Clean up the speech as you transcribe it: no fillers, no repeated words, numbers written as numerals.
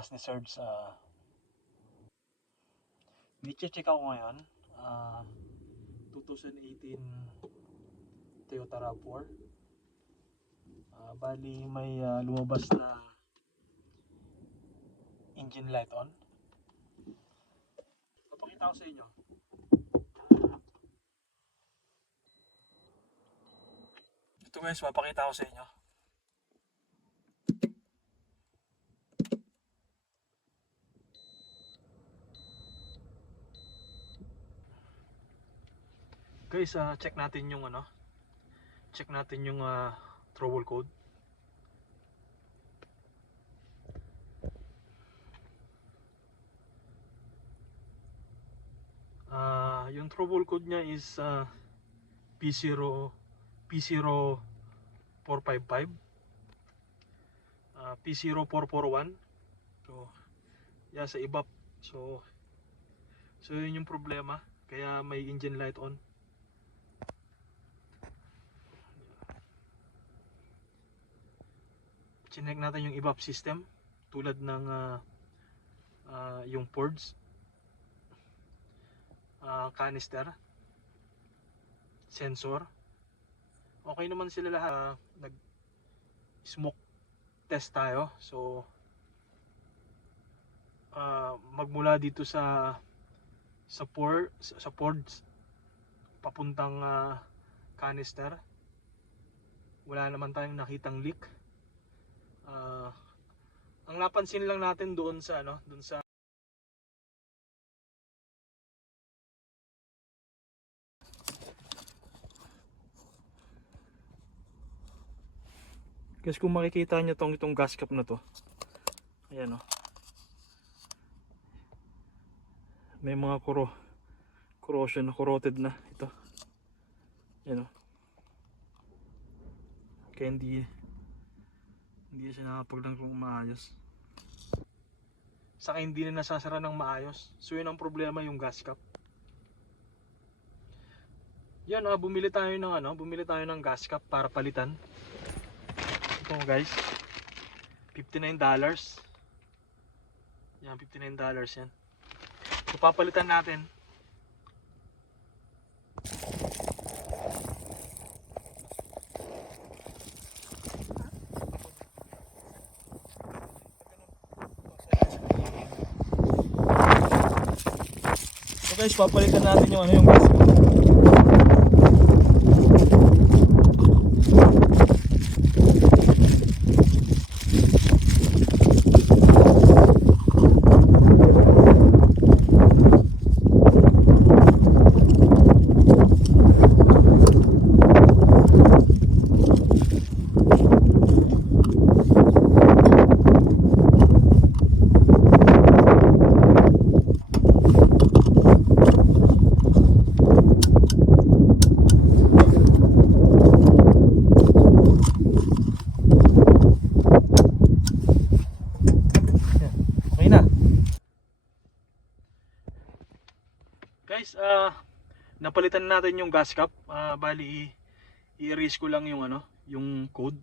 bukas ni Serge. Check ako ngayon. 2018 Toyota RAV4. Bali may lumabas na engine light on. Papakita ko sa inyo. Ito guys, papakita ko sa inyo. Guys, check natin yung trouble code. Yung trouble code niya is P0455, P0441. So yeah, sa IBAP. So yun yung problema, kaya may engine light on. Chinek natin yung IBAP system tulad ng yung ports, canister, sensor. Okay naman sila lahat. Nag smoke test tayo. So magmula dito sa ports papuntang canister, wala naman tayong nakitang leak. Ang napansin lang natin doon sa guys, kung makikita nyo itong gas cap na to, ayan o, may mga corrosion na, corroded na ito. Ayan o, kaya hindi siya nakapaglanggong maayos, saka hindi na nasasara ng maayos. So yun ang problema, yung gas cap. Yan, bumili tayo ng gas cap para palitan. Ito guys, $59. Yan, $59 yan. So papalitan natin. So guys, papalitan natin yung gas cap. Guys, napalitan natin yung gas cap. Bali i-erase ko lang yung code.